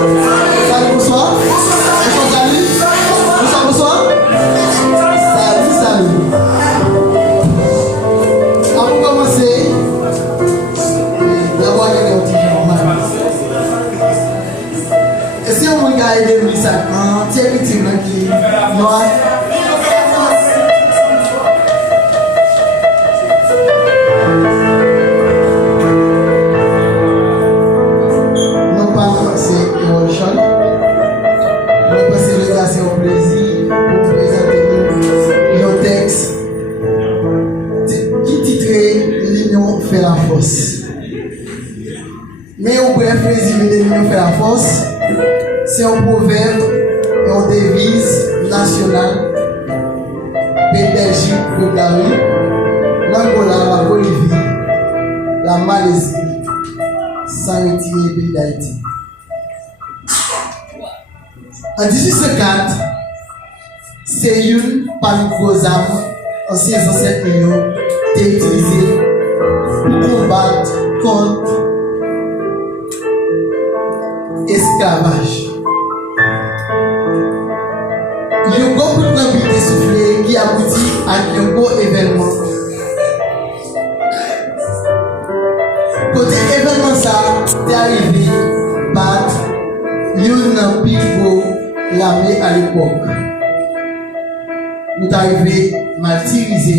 Salut, bonsoir. Salut. Bonsoir, bonsoir. Salut, salut. Avant de commencer, d'abord, il y a un petit normal. Et si on regarde les rues, ça, un petit petit qui est noir. Mais au bref résumé de l'union fait la force, c'est un proverbe et une devise nationale de Belgique, Bulgarie, l'Angola, la Bolivie, la Malaisie, sans retirer le pays d'Haïti. En 1804, c'est une parmi vos armes, anciens ancêtres millions, qui est utilisée pour combattre contre l'esclavage. Il y a beaucoup de temps qui soufflé qui aboutit à un beau événement. Côté événement ça, est arrivé par un pivot l'armée à l'époque. Nous est arrivé martyrisé,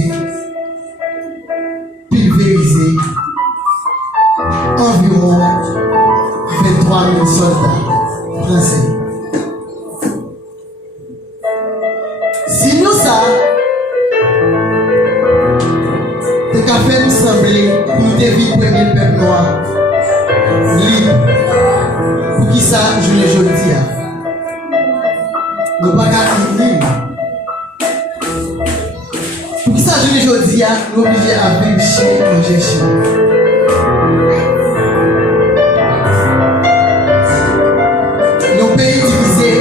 pulvérisé, environ 23 000 soldats français. Si nous ça, c'est qu'à faire nous sembler pour nous deviner le premier peuple noir libre. Pour qui ça, je le dis. Nous ne pouvons pas libre. Pour qui ça, je le dis, nous sommes obligés à vivre chez manger chien. Nos pays divisés,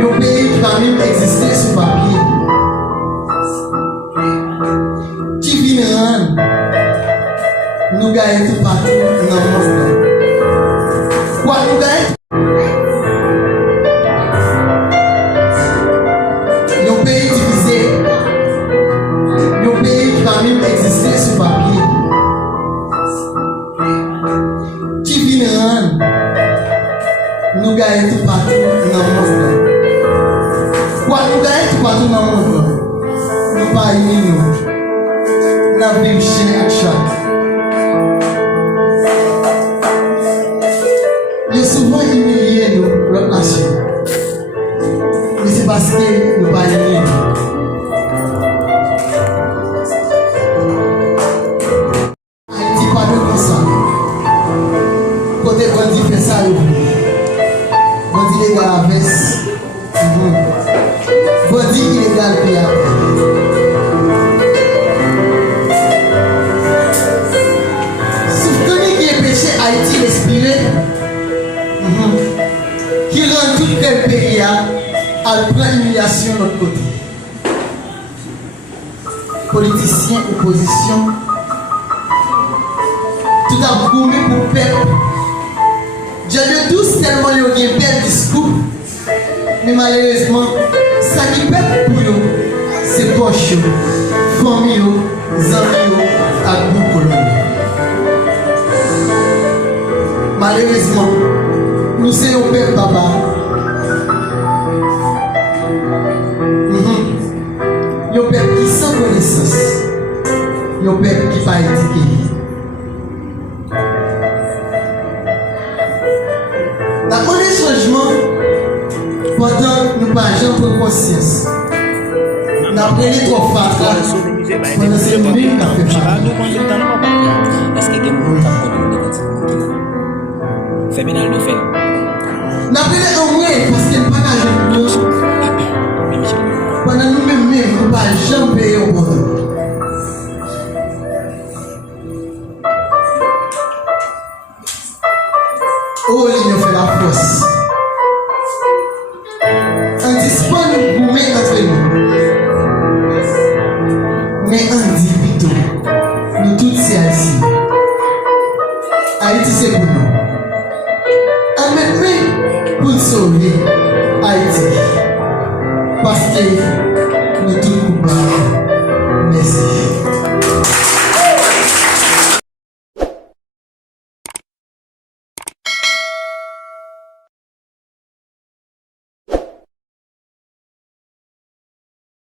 nos pays qui va même exister sur papier, qui viennent rendre, nous gagnons tout partout dans le monde. Quoi nous gagnons? Nos pays divisés, nos pays qui va même exister sur papier, qui viennent rendre, nous gagnons tout partout dans le monde. Quoi nous gagnons tout partout dans le monde? Nous pas unis nous. Nous vivons chez Action. Nous souvent humilié nous, notre nation. Mais c'est parce que nous pas unis nous. Haïti pas de comme ça. Côté bandit fait ça, bandit illégal à veste. Bandit illégal puis après. Soutenir qui est péché Haïti respirer, qui rend tout quel pays à prendre l'humiliation de notre côté. Politiciens, opposition, tout a gourmé pour le peuple. Dieu de tous tellement il y a un bel discours, mais malheureusement, ça qui peuple pour eux, c'est poche, famille, amis, à goût colonne. Malheureusement, nous sommes au peuple papa. Il y a un peuple qui sans connaissance, il y a un peuple qui n'est pas éduqué. La demande de changement, pendant nous pas jamais prendre conscience. Nous avons pris les trois fatras pendant ces minutes nous avons fait fatras. Est-ce que quelqu'un a féminin de faire? Nous avons pris les ombrés parce qu'il n'y a pas qu'à nous. Pendant nous-mêmes, nous ne pas jamais payer au monde. Oh, il nous fait la force.